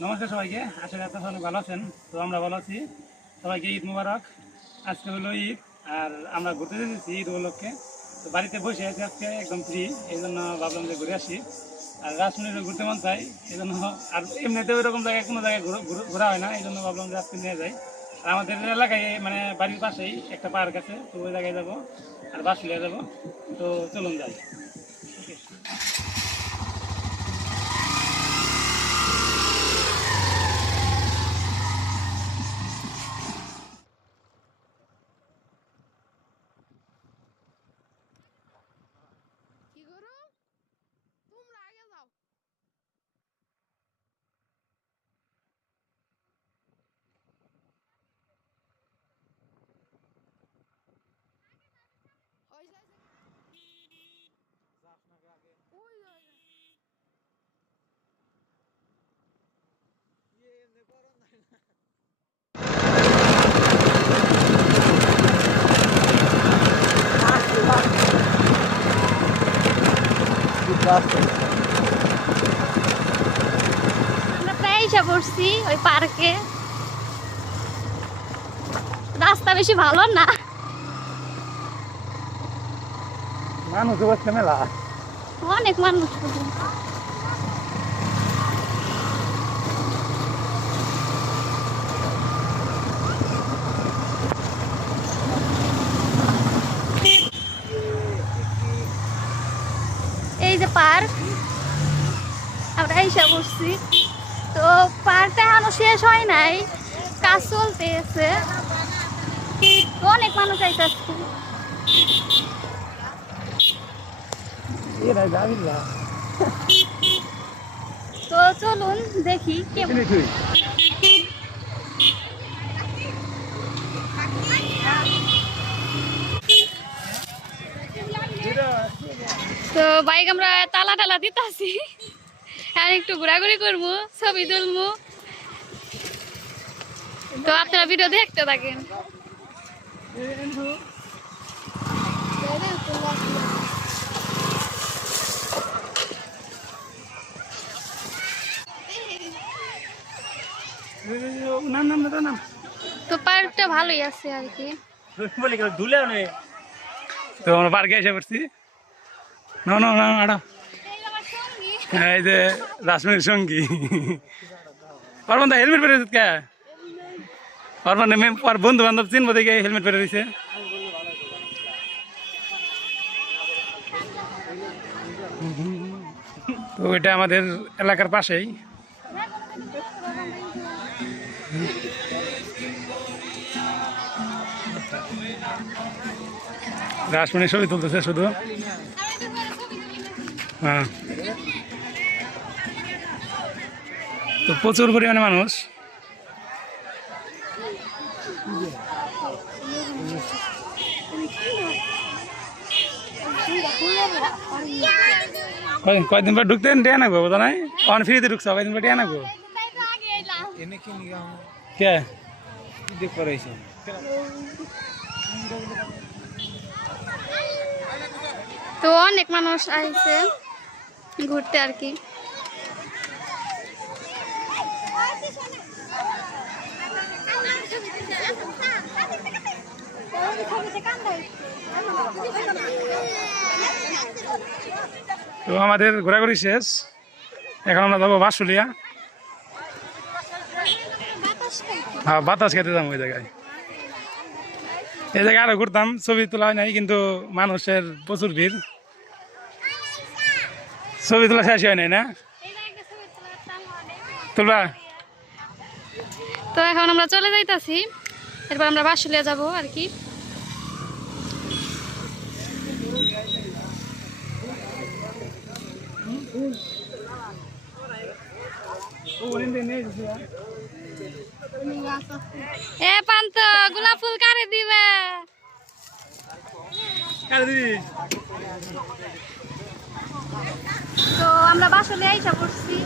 নমস্কার সবাইকে, আশা করি আপনারা সবাই ভালো আছেন। তো আমরা ভালো আছি। সবাইকে ঈদ মুবারক। আজকে হলো ঈদ, আর আমরা ঘুরতে যেতেছি ঈদ উপলক্ষে। তো বাড়িতে বসে আছি আজকে, একদম ফ্রি এই জন্য ভাবলাম যে ঘুরে আসি। আর রাজমন্দিরে ঘুরতে মন চাই এই জন্য আর এমনিতে ওইরকম জায়গায়, কোনো জায়গায় ঘুরো- হয় না, এই জন্য ভাবলাম যে আজকে নিয়ে যাই। আর আমাদের এলাকায় মানে বাড়ির পাশেই একটা পার্ক আছে, তো ওই জায়গায় যাব, আর বাস বাসুলিয়া যাব। তো চলুন যাই। আমরা প্রায় এসে পড়ছি ওই পার্কে। রাস্তা বেশি ভালো না। মানুষ মেলা। অনেক মানুষ শুধু। এই যে পার্ক এসে পড়ছি। তো পার্কটা এখনও শেষ হয় নাই কাজ চলতেছে। অনেক মানুষ আইতাছে। তো চলুন দেখি কেমন। তো বাইক আমরা তালা টালা দিতাছি। আর একটু ঘোরাঘুরি করব ছবি তুলবো। তো আপনারা ভিডিও দেখতে থাকেন। তো পার্কটা ভালোই আছে আর কি। তো আমরা পার্কে এসে পড়ছি। না না না আড়া এই যে রাসমণির সঙ্গী। অরমান দা হেলমেট পরে কে? অরমান আর বন্ধু বান্ধব চিনবো দেখে হেলমেট পরে রয়েছে তো আমাদের এলাকার পাশেই। রাসমণি ছবি তুলতেছে শুধু। হ্যাঁ। তো প্রচুর পরিমাণে মানুষ। কয়দিন কয়দিন পর ঢুকতে টিয়া নাকবো বোঝা নাই? অন ফ্রিতে ঢুকছো কয়দিন পর টিয়া নাকবো? এনে কে তো অনেক মানুষ আসছে ঘুরতে আর কি। তো আমাদের ঘোরাঘুরি শেষ। এখন আমরা যাব বাসুলিয়া। হ্যাঁ বাতাস খেতে যাব ওই জায়গায়। এই জায়গায় আরও ঘুরতাম, ছবি তোলা হয় নাই, কিন্তু মানুষের প্রচুর ভিড়। ছবি তোলা শেষ হয় নাই না? তুলবা? তো এখন আমরা চলে যাইতাছি। এরপর আমরা বাসুলিয়া যাব আর কি। এ পান্ত গোলাপ ফুল কারে দিবে? তো আমরা বাসুলিয়া আইসা পড়ছি।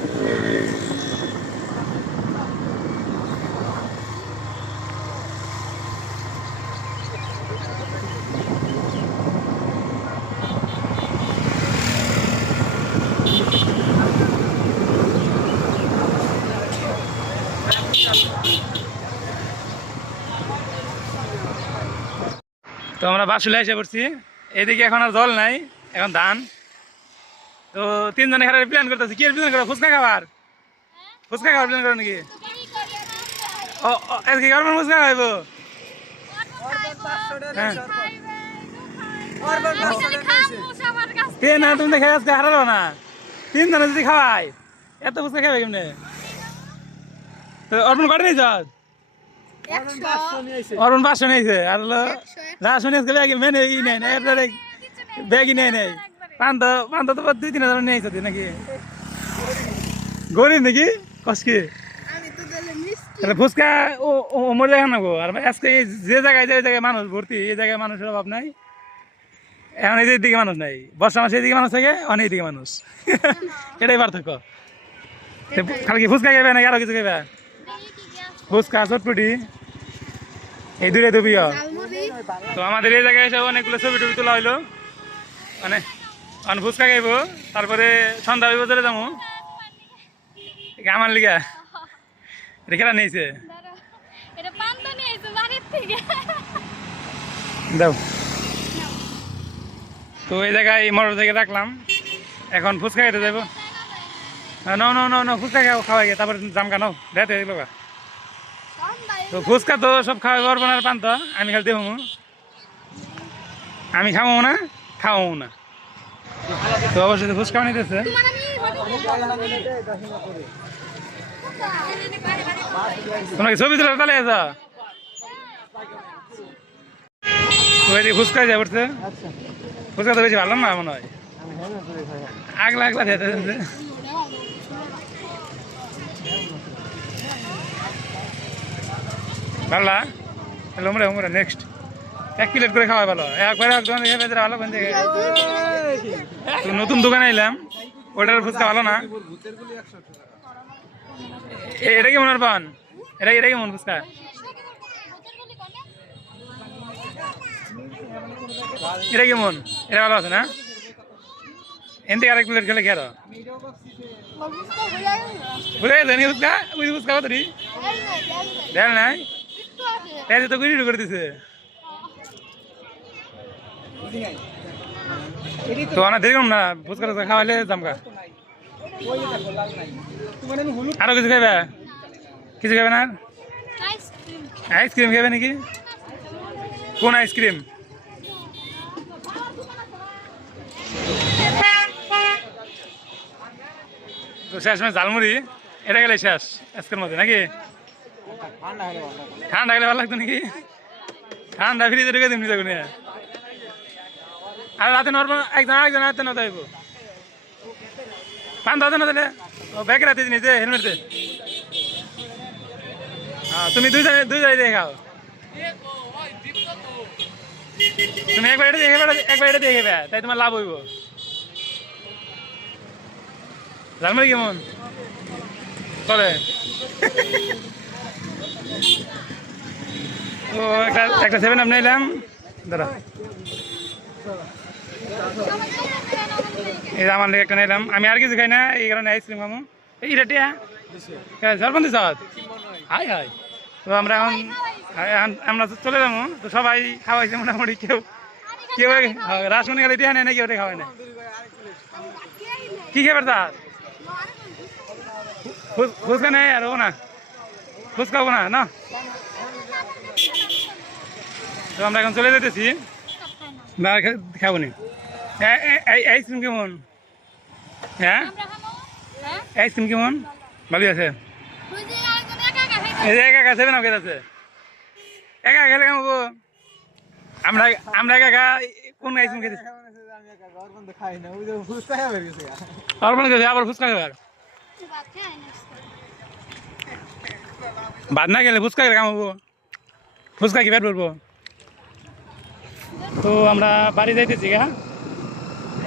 তো আমরা বাসুলে এসে পড়ছি। এদিকে এখন আর জল নাই, এখন ধান। তো তিনজনে খেলার প্ল্যান করতেছি। কি প্ল্যান করো ফুচকা খাবার? ফুচকা খাবার প্ল্যান করো নাকি? ও গরমের ফুচকা খাইবো। হ্যাঁ। না, তুমি দেখে আজকে হারালো না। তিনজনে যদি খাওয়াই এত ফুচকা খাবে কেমনে? অর্পণ করে নিয়েছ অর্পণ পাঁচশো নিয়েছে আর হলো যা শুনে আজকে ব্যাগ মেনে ই নেই না এরপরে ব্যাগই নেই নেই পান্ত পান্ত তো দুই তিন হাজার নিয়েছে নাকি? গরিব নাকি? কসকি তাহলে ফুচকা ও ও মরে যায় না গো। আর আজকে যে জায়গায় যে জায়গায় মানুষ ভর্তি এই জায়গায় মানুষের অভাব নাই। এখন এই দিকে মানুষ নাই। বর্ষা মাসে এদিকে মানুষ থাকে অনেক দিকে মানুষ। এটাই পার্থক্য। তো খালি কি ফুচকা খাবে নাকি আরও কিছু খাবে ফুচকা চটপটি এই দূরে দুবিও তো আমাদের এই জায়গায় এসে অনেকগুলো ছবি টবি তোলা হইল। মানে অন ফুচকা খাইবো, তারপরে সন্ধ্যা হইব চলে যাব আমার লিগা। এটা নিয়েছে দাও। তো এই জায়গায় মোটর থেকে রাখলাম। এখন ফুচকা খেতে যাব ন ন ন ফুচকা খাও, খাওয়াই গে তারপর জাম কানো দেতে লোকা তো ফুচকা তো সব খাওয়াই পারব না আর পান্ত আমি খালি দেবো আমি খাব না খাওয়াবো না। তো অবশ্যই তো ফুচকা নিতেছে তোমরা কি ছবি তুলে তাহলে আছো ফুচকা যা পড়ছে ফুচকা তো বেশি ভালো না মনে হয়। আগলা আগলা ভালো। উমরে উমরে নেক্সট এক প্লেট করে খাওয়া ভালো। একবারে এক দোকানে খেয়ে ভালো কোন নতুন দোকানে এলাম। ওটার ফুচকা ভালো না। এটা কেমন আর পান? এটা এটা কেমন ফুচকা? এটা কেমন? এটা ভালো আছে না? এন থেকে আরেক প্লেট খেলে খেলো বুঝে গেছে ফুচকা? বুঝি ফুচকা কত দেখ নাই? তাই তো গুড়ি করে দিছে। তো দেরি করুন না, ফুচকা টুচকা খাওয়াইলে জামকা আরও কিছু খাইবে? কিছু খাবে না আইসক্রিম খাবে নাকি? কোন আইসক্রিম? তো শেষ মানে ঝালমুড়ি। এটা গেলে শেষ, আজকের মধ্যে নাকি? ঠান্ডা গেলে ভালো লাগতো নাকি? ঠান্ডা ফ্রিজে ঢুকে নিজে নিয়ে আর রাতে নর্মাল একজন একজন রাতে নতে হইব। পান দাও না তাহলে ও, ব্যাগ রাতে নিজে হেলমেট তুমি দুই জায়গায় দুই জায়গায় দিয়ে খাও তুমি একবার এটা দেখে একবার এটা দেখে তাই তোমার লাভ হইব। জানবে কেমন? চলে ও, একটা একটা সেভেন আপ নিলাম। দাঁড়া। এই আমার লেগে একটা নিলাম। আমি আর কিছু খাই না, এই কারণে আইসক্রিম খাব। এই রেটিয়া সরপন্দি সাত হাই হাই। তো আমরা এখন আমরা চলে যাব। তো সবাই খাওয়াইছে মোটামুটি কেউ। কেউ রাসমণি গেলে টিয়া নেই না কেউ খাওয়াই না? কি খাবার তার? ফুচ- ফুচকা নেই আর ও না? ফুচকা হব না? না তো আমরা এখন চলে যেতেছি। না খাব নি আইসক্রিম কেমন হ্যাঁ আমরা খাব হ্যাঁ? আইসক্রিম কেমন? ভালোই আছে। এই যে একা একা সেভেন আছে। একা খেলে কেমন হব? আমরা আমরা একা কোন আইসক্রিম খেতে খাই না ফুচকা খাবে অর্পণ আবার ফুচকা খাবার? খাই না বাদ না গেলে ফুচকা কেমন হব। ফুচকা কি পেট বলব তো আমরা বাড়ি যাইতেছি গা।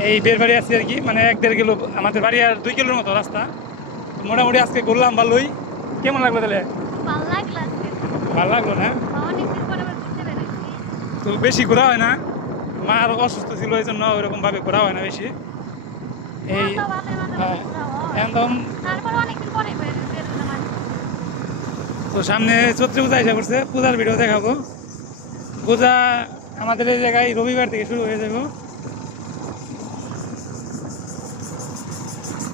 এই বের বাড়ি আছি আর কি মানে এক দেড় কিলো আমাদের বাড়ি আর দুই কিলোর মতো রাস্তা। মোটামুটি আজকে ঘুরলাম ভালোই। কেমন লাগল তাহলে? ভালো লাগল না? তো বেশি ঘোরা হয় না। মা আরও অসুস্থ ছিল এই জন্য ওইরকম ভাবে ঘোরা হয় না বেশি। এই ভালোই ভালো হ্যাঁ, একদম তারপর অনেকদিন পরে বের বেরোলাম আর কি। তো সামনে চৈত্র পূজা এসে পড়ছে, পূজার ভিডিও দেখাবো। পূজা আমাদের এই জায়গায় রবিবার থেকে শুরু হয়ে যাব।